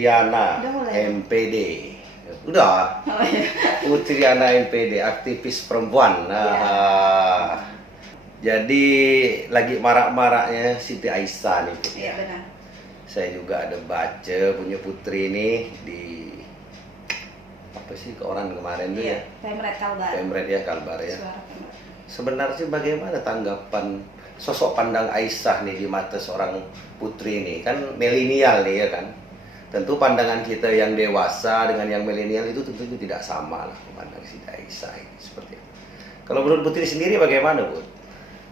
Putriana Udah mulai? MPD. Udah. Oh, iya. Putriana MPD, aktivis perempuan. Nah, jadi lagi marak-maraknya Siti Aisyah nih. Iya benar. Saya juga ada baca punya Putri ini di apa sih ke orang kemarin tuh ya? Pemret Kalbar. Pemret ya, Kalbar ya. Suara Pemret. Sebenarnya bagaimana tanggapan sosok pandang Aisyah nih di mata seorang putri ini? Kan milenial nih ya kan. Tentu pandangan kita yang dewasa dengan yang milenial itu tentunya tidak sama lah memandang Siti Aisyah ini seperti itu. Kalau menurut Putri sendiri bagaimana, Bu?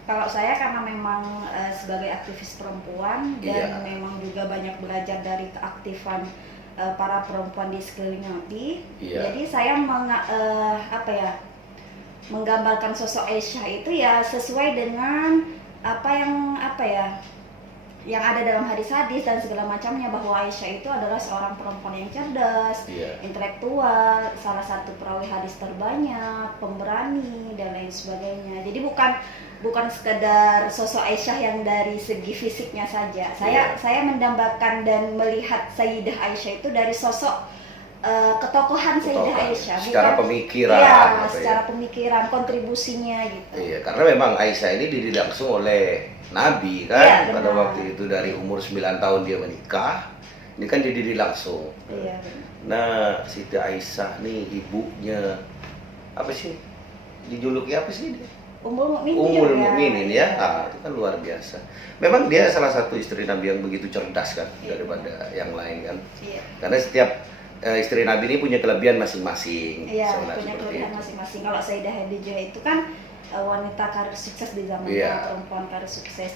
Kalau saya karena memang sebagai aktivis perempuan dan memang juga banyak belajar dari keaktifan para perempuan di sekeliling Nabi. Jadi saya menggambarkan sosok Aisyah itu ya sesuai dengan yang ada dalam hadis-hadis dan segala macamnya, bahwa Aisyah itu adalah seorang perempuan yang cerdas, intelektual, salah satu perawi hadis terbanyak, pemberani dan lain sebagainya. Jadi bukan sekedar sosok Aisyah yang dari segi fisiknya saja. Saya mendambakan dan melihat Sayyidah Aisyah itu dari sosok ketokohan Sayyidah Aisyah, secara pemikiran. Iya, secara pemikiran, kontribusinya gitu. Iya, karena memang Aisyah ini dididik langsung oleh Nabi kan, pada waktu itu dari umur 9 tahun dia menikah. Ini kan dididik langsung. Iya. Nah, Siti Aisyah nih ibunya apa sih? Dijuluki apa sih dia? Ummul Mukminin ya. Itu kan luar biasa. Memang dia salah satu istri Nabi yang begitu cerdas kan daripada yang lain kan. Iya. Karena setiap istri Nabi ini punya kelebihan masing-masing. Iya, punya kelebihan masing-masing. Kalau Sayyidah Khadijah itu kan wanita karir sukses di zaman perempuan karir sukses,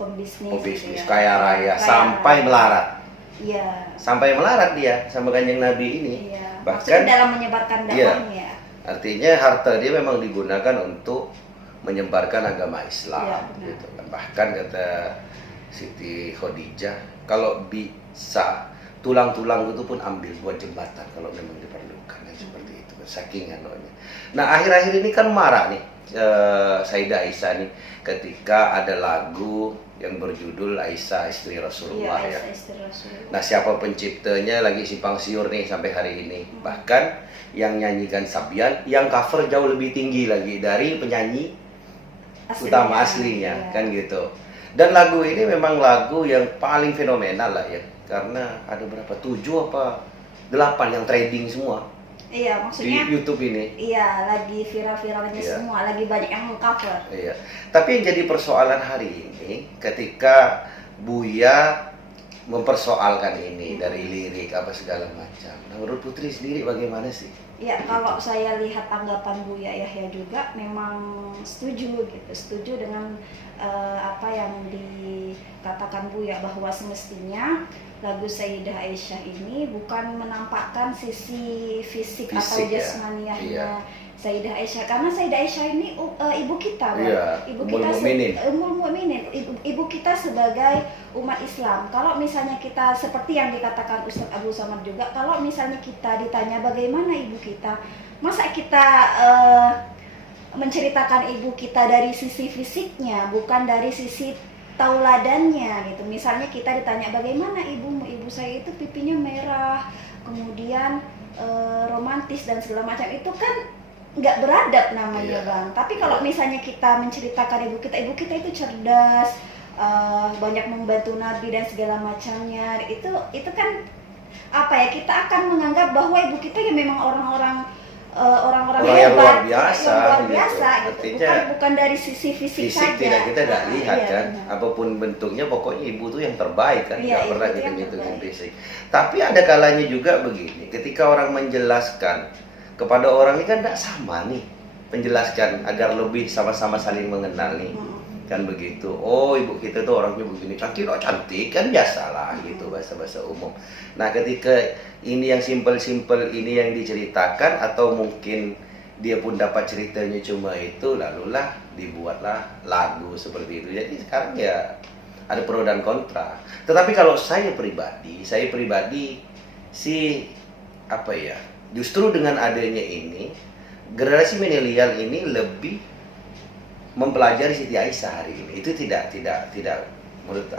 pembisnis, kaya raya sampai melarat. Iya. Sampai melarat dia sama Kanjeng Nabi ini. Iya. Bahkan maksudnya dalam menyebarkan dakwahnya. Artinya harta dia memang digunakan untuk menyebarkan agama Islam gitu kan. Bahkan kata Siti Khadijah, kalau bisa tulang-tulang itu pun ambil buat jembatan kalau memang diperlukan seperti itu. Saking anunya. Nah, akhir-akhir ini kan marah nih Sayyidah Aisyah nih ketika ada lagu yang berjudul Aisyah Istri Rasulullah Istri Rasulullah. Nah, siapa penciptanya lagi simpang siur nih sampai hari ini. Bahkan yang nyanyikan Sabian yang cover jauh lebih tinggi lagi dari penyanyi utama aslinya kan gitu. Dan lagu ini memang lagu yang paling fenomenal lah ya, karena ada berapa 7 apa 8 yang trending semua. Iya, maksudnya di YouTube ini. Iya, lagi viral-viralnya semua, lagi banyak yang mengcover. Iya. Tapi yang jadi persoalan hari ini ketika Buya mempersoalkan ini dari lirik apa segala macam. Nah, menurut Putri sendiri bagaimana sih? Ya, kalau saya lihat tanggapan Buya Yahya juga memang setuju gitu. Setuju dengan apa yang dikatakan Buya, bahwa semestinya lagu Sayyidah Aisyah ini bukan menampakkan sisi fisik atau jasmaniahnya Sayyidah Aisyah, karena Sayyidah Aisyah ini ibu kita, ibu kita sebagai umat Islam. Kalau misalnya kita seperti yang dikatakan Ustadz Abu Samad juga, kalau misalnya kita ditanya bagaimana ibu kita, masa kita menceritakan ibu kita dari sisi fisiknya, bukan dari sisi tauladannya gitu. Misalnya kita ditanya bagaimana ibumu, ibu saya itu pipinya merah, kemudian romantis dan segala macam, itu kan nggak beradab namanya Bang. Tapi kalau misalnya kita menceritakan ibu kita itu cerdas, banyak membantu Nabi dan segala macamnya, itu kan apa ya, kita akan menganggap bahwa ibu kita ya memang orang-orang yang luar hebat, biasa, gitu. Bukan dari sisi fisik saja. Kita tidak lihat kan, apapun bentuknya, pokoknya ibu tuh yang terbaik kan, nggak pernah kita ngitungin fisik. Tapi ada kalanya juga begini, ketika orang menjelaskan kepada orang ini kan tidak sama nih, menjelaskan agar lebih sama-sama saling mengenal nih. Kan begitu. Oh, ibu kita tuh orangnya begini, cantik kan biasalah gitu, bahasa-bahasa umum. Nah, ketika ini yang simpel-simpel ini yang diceritakan, atau mungkin dia pun dapat ceritanya cuma itu, lalulah dibuatlah lagu seperti itu. Jadi sekarang ya ada pro dan kontra. Tetapi kalau saya pribadi sih apa ya, justru dengan adanya ini generasi milenial ini lebih mempelajari Siti Aisyah hari ini. Itu tidak menurut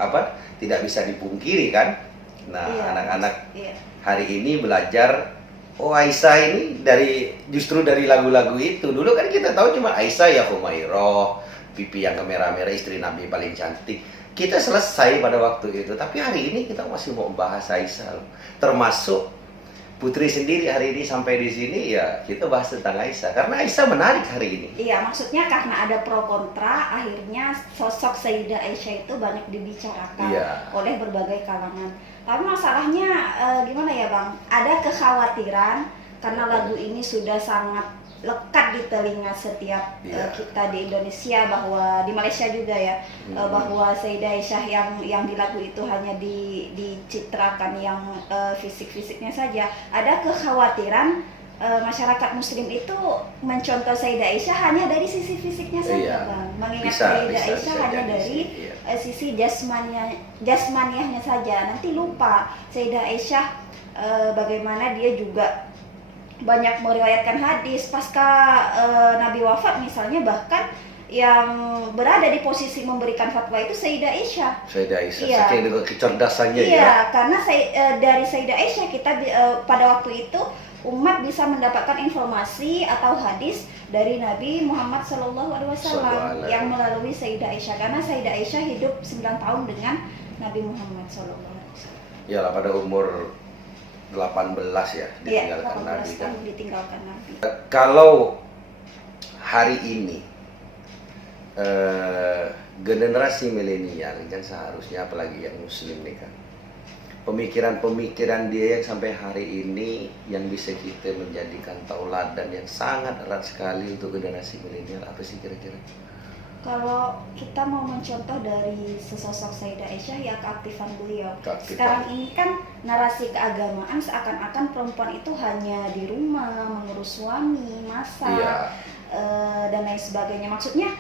tidak bisa dipungkiri kan. Nah, Iya, anak-anak iya. hari ini belajar, oh Aisyah ini justru dari lagu-lagu itu. Dulu kan kita tahu cuma Aisyah ya Humairah, pipi yang merah-merah, istri Nabi paling cantik. Kita selesai pada waktu itu. Tapi hari ini kita masih mau bahas Aisyah loh. Termasuk Putri sendiri hari ini sampai di sini ya kita bahas tentang Aisyah. Karena Aisyah menarik hari ini. Iya, maksudnya karena ada pro kontra, akhirnya sosok Sayyidah Aisyah itu banyak dibicarakan oleh berbagai kalangan. Tapi masalahnya gimana ya Bang? Ada kekhawatiran karena lagu ini sudah sangat lekat di telinga setiap kita di Indonesia, bahwa di Malaysia juga ya, bahwa Sayyidah Aisyah yang di lagu itu hanya dicitrakan yang fisik-fisiknya saja. Ada kekhawatiran masyarakat Muslim itu mencontoh Sayyidah Aisyah hanya dari sisi fisiknya saja, Bang. Mengingat Sayyidah Aisyah hanya dari sisi jasmaniahnya saja. Nanti lupa Sayyidah Aisyah bagaimana dia juga banyak meriwayatkan hadis pasca Nabi wafat misalnya, bahkan yang berada di posisi memberikan fatwa itu Sayyidah Aisyah. Sayyidah Aisyah, iya. saking dengan kecerdasannya iya, karena dari Sayyidah Aisyah kita pada waktu itu umat bisa mendapatkan informasi atau hadis dari Nabi Muhammad SAW yang melalui Sayyidah Aisyah, karena Sayyidah Aisyah hidup 9 tahun dengan Nabi Muhammad SAW. Ya lah, pada umur 18 ya ditinggalkan Nabi kan. Ditinggalkan Nabi. Kalau hari ini generasi milenial kan seharusnya, apalagi yang muslim nih kan, pemikiran-pemikiran dia yang sampai hari ini yang bisa kita menjadikan tauladan yang sangat erat sekali untuk generasi milenial, apa sih kira-kira? Kalau kita mau mencontoh dari sesosok Sayyidah Aisyah ya keaktifan beliau. Sekarang ini kan narasi keagamaan seakan-akan perempuan itu hanya di rumah mengurus suami, masak, dan lain sebagainya. Maksudnya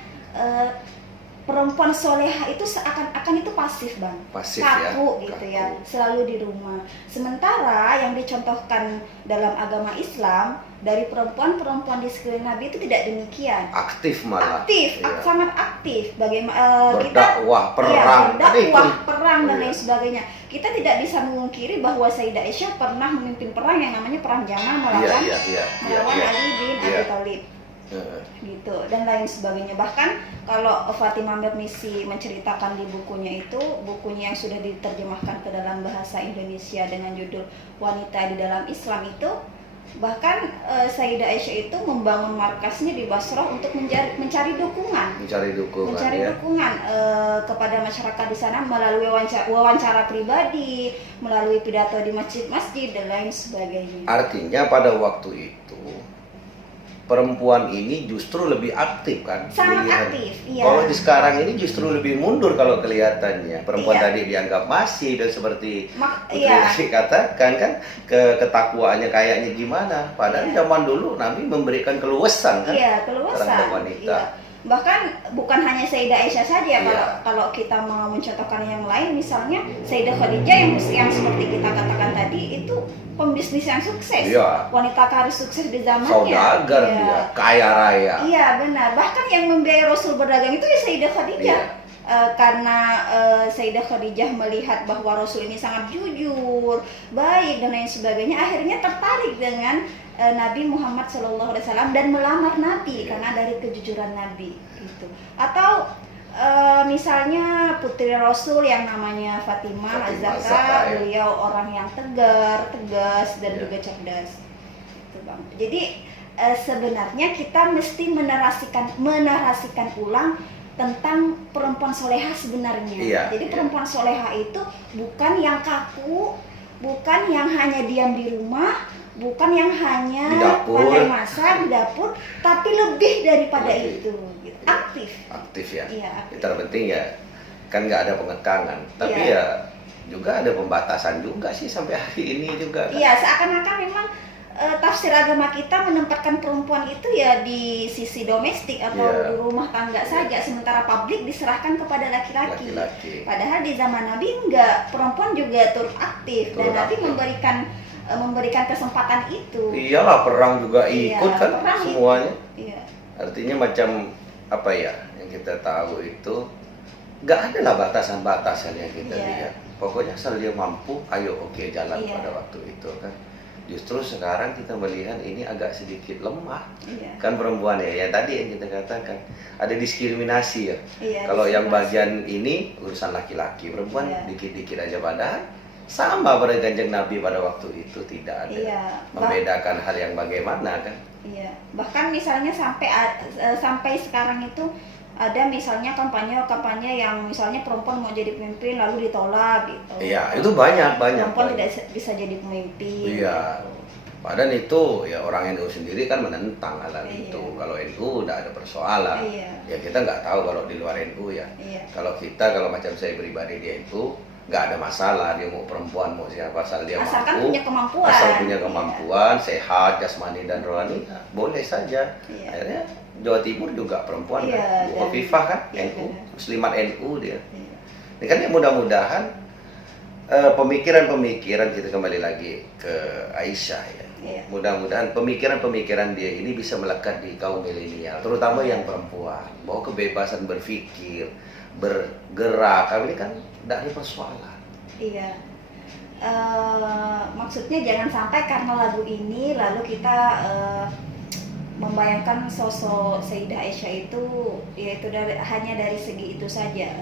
perempuan soleha itu seakan-akan itu pasif, Bang, pasif, kaku gitu ya, selalu di rumah. Sementara yang dicontohkan dalam agama Islam dari perempuan-perempuan di sekeliling Nabi itu tidak demikian. Aktif malah. Aktif, sangat aktif. Bagaimana berdakwah, perang, perang dan lain sebagainya. Kita tidak bisa memungkiri bahwa Sayyidah Aisyah pernah memimpin perang yang namanya perang Jamal melawan Ali bin Abi Thalib. Gitu dan lain sebagainya. Bahkan kalau Fatimah Mernissi menceritakan di bukunya yang sudah diterjemahkan ke dalam bahasa Indonesia dengan judul Wanita di Dalam Islam itu, bahkan Sayyidah Aisyah itu membangun markasnya di Basrah untuk mencari dukungan kepada masyarakat di sana melalui wawancara pribadi, melalui pidato di masjid-masjid dan lain sebagainya. Artinya pada waktu itu perempuan ini justru lebih aktif kan? Sangat aktif, iya. Kalau di sekarang ini justru lebih mundur kalau kelihatannya. Perempuan tadi dianggap masih dan seperti Putri katakan kan ketakwaannya kayaknya gimana. Padahal zaman dulu Nabi memberikan keluasan kan? Terhadap wanita. Iya. Bahkan bukan hanya Sayyidah Aisyah saja, kalau kita mau mencontohkan yang lain, misalnya Sayyidah Khadijah yang seperti kita katakan tadi itu pembisnis yang sukses, wanita karir sukses di zamannya, saudagar dia, kaya raya. Iya benar, bahkan yang membiayai Rasul berdagang itu ya Sayyidah Khadijah. Karena Sayyidah Khadijah melihat bahwa Rasul ini sangat jujur, baik dan lain sebagainya, akhirnya tertarik dengan Nabi Muhammad SAW dan melamar Nabi karena dari kejujuran Nabi gitu. Atau misalnya putri Rasul yang namanya Fatimah Az-Zahra, beliau orang yang tegas dan juga cerdas gitu, Bang. Jadi sebenarnya kita mesti menarasikan ulang tentang perempuan soleha sebenarnya. Jadi perempuan soleha itu bukan yang kaku, bukan yang hanya diam di rumah, bukan yang hanya pandai masak di dapur, tapi lebih daripada itu. Gitu. Aktif ya. Aktif. Terpenting ya kan nggak ada pengekangan, tapi ya juga ada pembatasan juga sih sampai hari ini juga. Kan? Iya, seakan-akan memang tafsir agama kita menempatkan perempuan itu ya di sisi domestik atau di rumah tangga saja, sementara publik diserahkan kepada laki-laki. Padahal di zaman Nabi enggak, perempuan juga turut aktif dan Nabi memberikan kesempatan itu. Iyalah, perang juga ikut kan semuanya. Artinya macam apa ya yang kita tahu itu nggak ada lah batasan-batasan yang kita lihat. Pokoknya asal dia mampu, ayo oke jalan Iya. pada waktu itu kan. Justru sekarang kita melihat ini agak sedikit lemah. Iya. Kan perempuan ya tadi yang kita katakan ada diskriminasi ya. Iya, Kalau yang diskriminasi. bagian ini urusan laki-laki, perempuan Iya. dikit-dikit aja padahal sama pada kanjeng Nabi pada waktu itu tidak ada Iya. membedakan hal yang bagaimana kan. Iya, bahkan misalnya sampai sekarang itu ada misalnya kampanye yang misalnya perempuan mau jadi pemimpin lalu ditolak gitu. Iya, itu banyak. Perempuan tidak bisa jadi pemimpin. Iya. Gitu. Padahal itu ya orang NU sendiri kan menentang hal Iya. itu. Kalau NU udah ada persoalan. Iya. Ya kita nggak tahu kalau di luar NU ya. Iya. Kalau macam saya pribadi di NU nggak ada masalah dia mau perempuan mau siapa asal dia Asalkan mampu, punya kemampuan. asal punya kemampuan, sehat jasmani dan rohani, boleh saja. Iya. Akhirnya Jawa Timur juga perempuan Iya, kan, Bu dan- Hovifah kan, iya, NU, benar. Muslimat NU dia. Iya. Ini kan ya mudah-mudahan pemikiran-pemikiran kita kembali lagi ke Aisyah ya. Iya. Mudah-mudahan pemikiran-pemikiran dia ini bisa melekat di kaum milenial, terutama yang perempuan, bahwa kebebasan berpikir, bergerak, ini kan tidak ada persoalan. Iya. Maksudnya jangan sampai karena lagu ini lalu kita membayangkan sosok Sayyidah Aisyah itu yaitu hanya dari segi itu saja.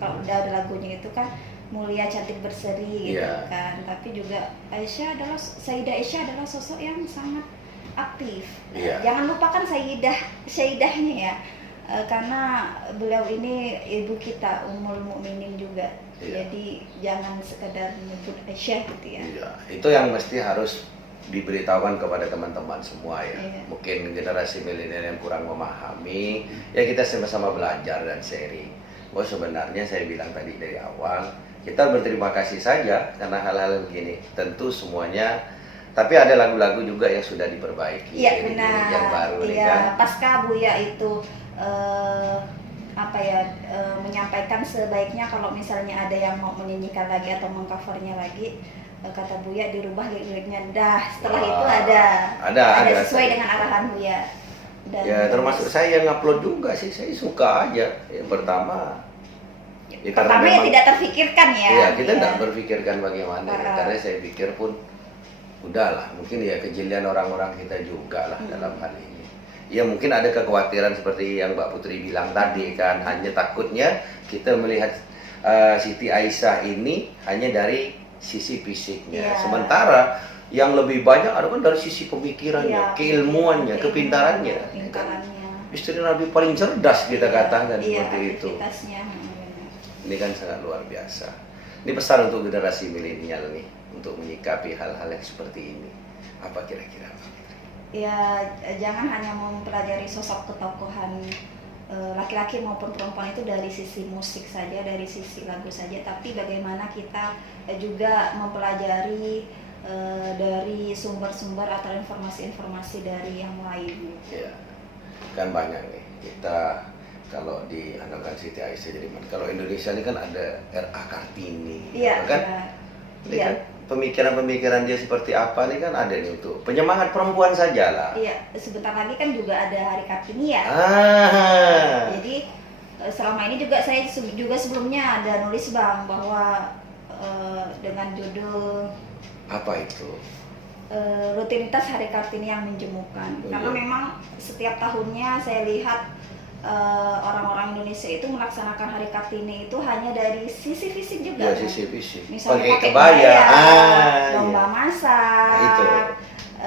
Kalau dari lagunya itu kan mulia, cantik, berseri gitu Iya. kan. Tapi juga Sayyidah Aisyah adalah sosok yang sangat aktif. Iya. Jangan lupakan Sayyidahnya ya. Karena beliau ini ibu kita Ummul Mukminin juga. Iya. Jadi jangan sekedar menyebut Aisyah gitu ya. Iya, itu yang mesti harus diberitahukan kepada teman-teman semua ya. Iya. Mungkin generasi milenial yang kurang memahami, ya kita sama-sama belajar dan sharing. Bahwa sebenarnya saya bilang tadi dari awal, kita berterima kasih saja karena hal-hal begini. Tentu semuanya, tapi ada lagu-lagu juga yang sudah diperbaiki. Iya Jadi benar. yang baru nih Iya, kan. pasca Buya itu menyampaikan sebaiknya kalau misalnya ada yang mau menyanyikan lagi atau mengcovernya lagi, kata Buya dirubah liriknya. Setelah Wah, itu ada ada sesuai saya. dengan arahan Buya. Dan Ya termasuk saya yang upload juga sih, saya suka aja. Yang pertama, ya karena pertama ya memang- tidak terfikirkan ya. Iya, kita Iya. tidak berpikirkan bagaimana ya, Ah. karena saya pikir pun udahlah, mungkin ya kejelian orang-orang kita juga lah dalam hal ini. Ya mungkin ada kekhawatiran seperti yang Mbak Putri bilang tadi kan, hanya takutnya kita melihat Siti Aisyah ini hanya dari sisi fisiknya. Iya. Sementara yang lebih banyak ada kan dari sisi pemikirannya, Iya, keilmuannya, keilmuan, kepintarannya. Kan? kepintarannya. Istri Nabi paling cerdas kita katakan Iya, seperti itu. aktivitasnya, benar. Ini kan sangat luar biasa. Ini pesan untuk generasi milenial nih, untuk menyikapi hal-hal yang seperti ini. Apa kira-kira? Ya jangan hanya mempelajari sosok ketokohan laki-laki maupun perempuan itu dari sisi musik saja, dari sisi lagu saja, tapi bagaimana kita juga mempelajari dari sumber-sumber atau informasi-informasi dari yang lain. Ya, kan banyak nih. Kita kalau diandalkan Siti Aisyah jadi kalau Indonesia ini kan ada R.A. Kartini, Iya, kan? benar. Ini Iya. kan pemikiran-pemikiran dia seperti apa nih kan ada nih untuk penyemangat perempuan saja lah. Iya, sebentar lagi kan juga ada Hari Kartini ya. Jadi selama ini juga saya juga sebelumnya ada nulis Bang bahwa dengan judul Apa itu? rutinitas Hari Kartini yang menjemukan. Oh, Karena iya. memang setiap tahunnya saya lihat orang-orang Indonesia itu melaksanakan Hari Kartini itu hanya dari sisi fisik juga. Ya kan? sisi fisik. Misalnya Pakai pakai kebaya. lomba Iya. masak, Nah, itu.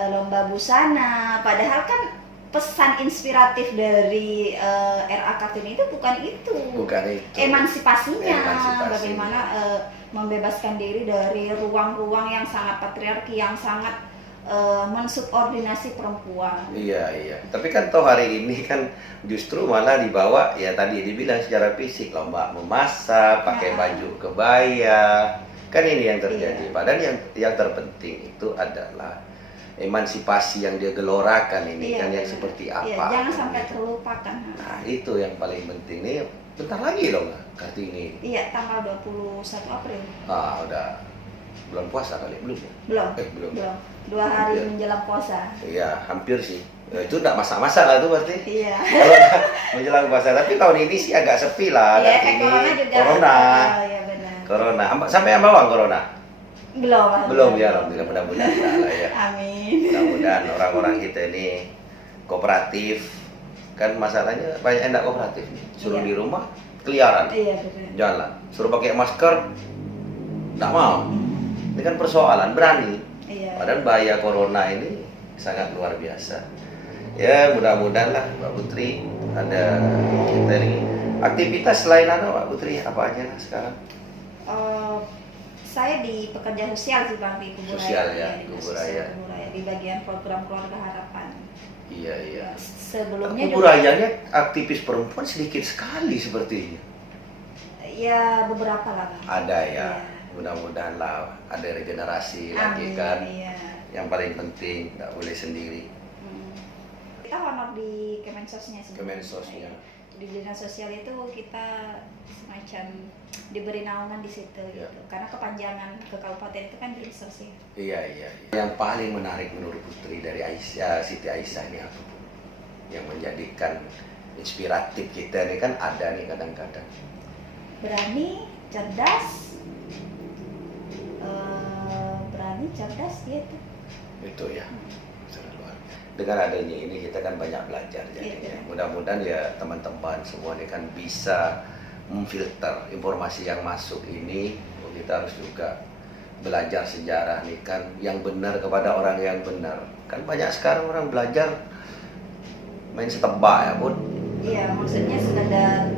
lomba busana. Padahal kan pesan inspiratif dari R.A. Kartini itu bukan itu. Bukan itu. Emansipasinya, Emansipasi. bagaimana membebaskan diri dari ruang-ruang yang sangat patriarki, yang sangat mensubordinasi perempuan. Iya. Tapi kan toh hari ini kan justru malah dibawa ya tadi dibilang secara fisik lomba memasak, pakai Nah. baju kebaya. Kan ini yang terjadi. Iya. Padahal yang terpenting itu adalah emansipasi yang dia gelorakan ini Iya, kan yang benar. seperti Iya, apa. jangan kan sampai gitu. terlupakan. Nah, itu yang paling penting nih. Bentar lagi loh Kartini. Iya, tanggal 21 April. Udah bulan puasa kali belum ya? Belum. Belum. Belum. 2 hari Hampir. menjelang puasa. Iya, hampir sih. Itu enggak masak-masak lah tuh berarti. Iya. Kalau menjelang puasa, tapi tahun ini sih agak sepi lah. Iya, Kartini. corona juga. Corona. Iya, benar. Corona. Sampai bawang corona? Belum. Ya, alhamdulillah, mudah-mudahan enggak lah ya. Amin. Mudah-mudahan orang-orang kita ini kooperatif. Kan masalahnya banyak yang enggak kooperatif nih. Suruh Iya. di rumah keliaran. Iya, benar. Jalan. Suruh pakai masker enggak mau. Ini kan persoalan berani. Iya. Padahal bahaya corona ini sangat luar biasa. Ya, mudah-mudahan lah Mbak Putri ada kita ini aktivitas selain Mbak Putri apa aja lah sekarang? Saya di pekerja sosial sih Bang di Kuburaya. Sosial ya, Di Kuburaya. Kuburaya di bagian program keluarga harapan. Iya. Sebelumnya Kuburayanya aktivis perempuan sedikit sekali sepertinya. Ya beberapa lah Bang. Ada ya. Iya. Mudah-mudahan lah ada regenerasi lagi Amin, kan. iya. Yang paling penting nggak boleh sendiri. Kita honor di Kemensosnya sebenarnya. Kemensosnya. Di dinas sosial itu kita semacam diberi naungan di situ Iya. gitu. Karena kepanjangan ke kabupaten itu kan dinas sosial. Iya. Yang paling menarik menurut Putri dari Aisyah, Siti Aisyah ini apa Bu? Yang menjadikan inspiratif kita ini kan ada nih kadang-kadang. Berani, cerdas, gitu. Itu ya. Sangat luar biasa. Dengan adanya ini kita kan banyak belajar jadinya. Iya. Mudah-mudahan ya teman-teman semua ini kan bisa memfilter informasi yang masuk ini. Kita harus juga belajar sejarah nih kan yang benar kepada orang yang benar. Kan banyak sekarang orang belajar main setebak ya Bun. Iya, maksudnya sekadar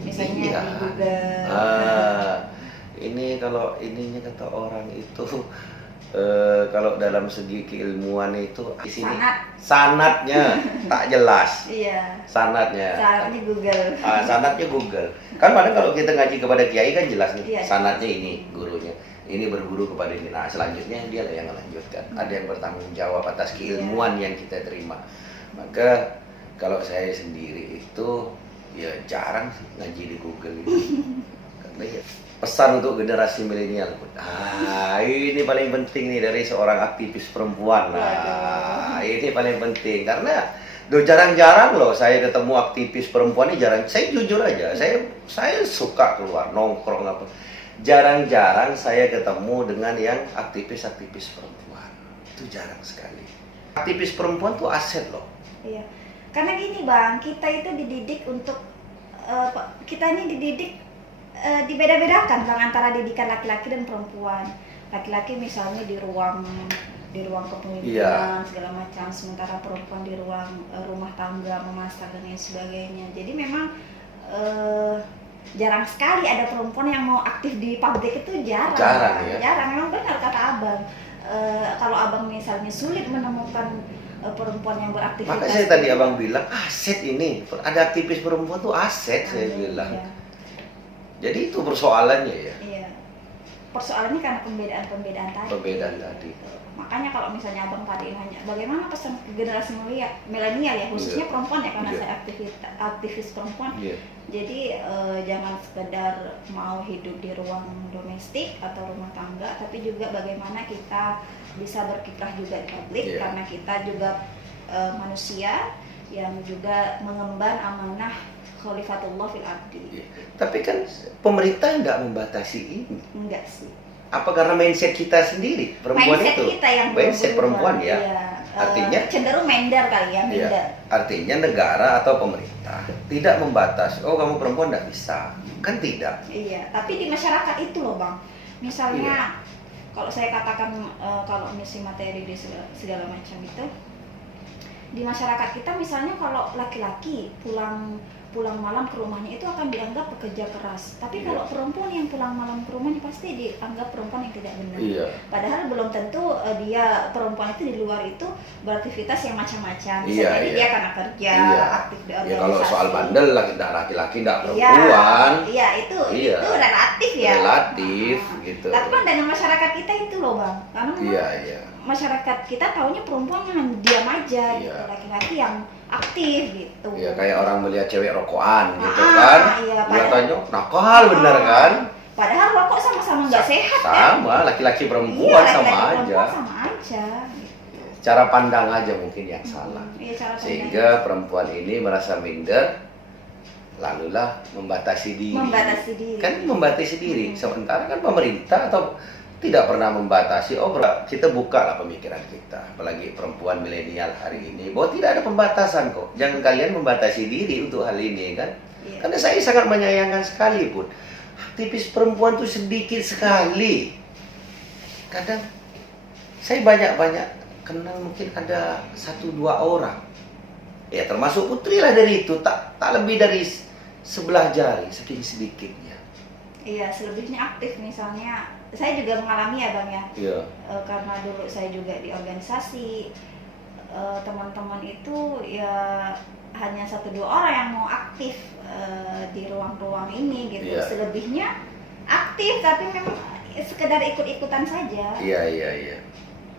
misalnya Iya. di Google. Ini kalau ininya kata orang itu kalau dalam segi keilmuan itu di sini sanatnya tak jelas. Iya. Sanatnya. Caranya Google. Sanatnya Google. Kan padahal kalau kita ngaji kepada kiai kan jelas nih. Iya. Sanatnya ini gurunya. Ini berguru kepada ini. Nah, selanjutnya dia lah yang melanjutkan. Ada yang bertanggung jawab atas keilmuan yang kita terima. Maka kalau saya sendiri itu ya jarang sih ngaji di Google itu. Karena ya pesan untuk generasi milenial. Ini paling penting nih dari seorang aktivis perempuan. Nah, ini paling penting karena jarang-jarang loh saya ketemu aktivis perempuan ini jarang. Saya jujur aja, saya suka keluar nongkrong apa. Jarang-jarang saya ketemu dengan yang aktivis-aktivis perempuan. Itu jarang sekali. Aktivis perempuan tuh aset loh. Iya. Karena gini Bang, kita itu dididik untuk kita ini dididik dibeda-bedakan Bang antara didikan laki-laki dan perempuan. Laki-laki misalnya di ruang kepemimpinan segala macam, sementara perempuan di ruang rumah tangga, memasak dan lain sebagainya. Jadi memang jarang sekali ada perempuan yang mau aktif di pabrik itu jarang. Jarang, memang benar kata Abang. Kalau Abang misalnya sulit menemukan perempuan yang beraktivitas. Maka saya tadi Abang bilang aset ini, ada aktivis perempuan tuh aset saya bilang. Iya. Jadi itu persoalannya ya. Iya. Persoalannya karena pembedaan tadi. Pembedaan tadi. Makanya kalau misalnya Abang tadi nanya bagaimana pesan generasi milenial ya, khususnya perempuan ya karena saya aktivis perempuan. Jadi jangan sekedar mau hidup di ruang domestik atau rumah tangga, tapi juga bagaimana kita bisa berkiprah juga di publik karena kita juga manusia yang juga mengemban amanah khalifatullah fil ardi. Tapi kan pemerintah nggak membatasi ini. Enggak sih. Apa karena mindset kita sendiri perempuan mindset itu? Kita yang mindset perempuan ya. Iya. Artinya cenderung minder kali ya, minder. Iya. Artinya negara atau pemerintah tidak membatasi. Oh kamu perempuan nggak bisa, kan tidak? Iya. Tapi di masyarakat itu loh Bang. Misalnya kalau saya katakan kalau misi materi di segala macam itu di masyarakat kita misalnya kalau laki-laki pulang malam ke rumahnya itu akan dianggap pekerja keras. Tapi kalau perempuan yang pulang malam ke rumahnya pasti dianggap perempuan yang tidak benar. Padahal belum tentu dia perempuan itu di luar itu beraktivitas yang macam-macam. Bisa jadi dia karena kerja, aktif di organisasi. Ya kalau soal bandel laki-laki tidak perempuan. Iya, itu relatif ya. Relatif gitu. Tapi pandangan masyarakat kita itu loh Bang. Karena masyarakat kita taunya perempuan yang diam aja gitu, laki-laki yang aktif gitu. Iya, kayak orang melihat cewek rokokan gitu kan. Kelihatannya nakal bener kan. Padahal rokok sama-sama nggak sehat kan. Sama, laki-laki perempuan sama aja. Gitu. Cara pandang aja mungkin yang salah. Cara sehingga perempuan ini merasa minder lalulah membatasi diri. Membatasi diri. Kan membatasi diri. Sementara kan pemerintah atau tidak pernah membatasi. Oh, kita buka lah pemikiran kita, apalagi perempuan milenial hari ini, bahwa tidak ada pembatasan kok. Jangan kalian membatasi diri untuk hal ini kan. Iya. Karena saya sangat menyayangkan sekali pun aktivis perempuan tuh sedikit sekali. Kadang saya banyak kenal, mungkin ada 1-2 orang. Ya termasuk Putri lah dari itu, tak lebih dari sebelah jari, saking sedikitnya. Iya, selebihnya aktif. Misalnya saya juga mengalami ya Bang ya. Iya. Karena dulu saya juga di organisasi, teman-teman itu ya hanya 1-2 orang yang mau aktif di ruang-ruang ini gitu. Iya. Selebihnya aktif tapi memang sekedar ikut-ikutan saja. Iya.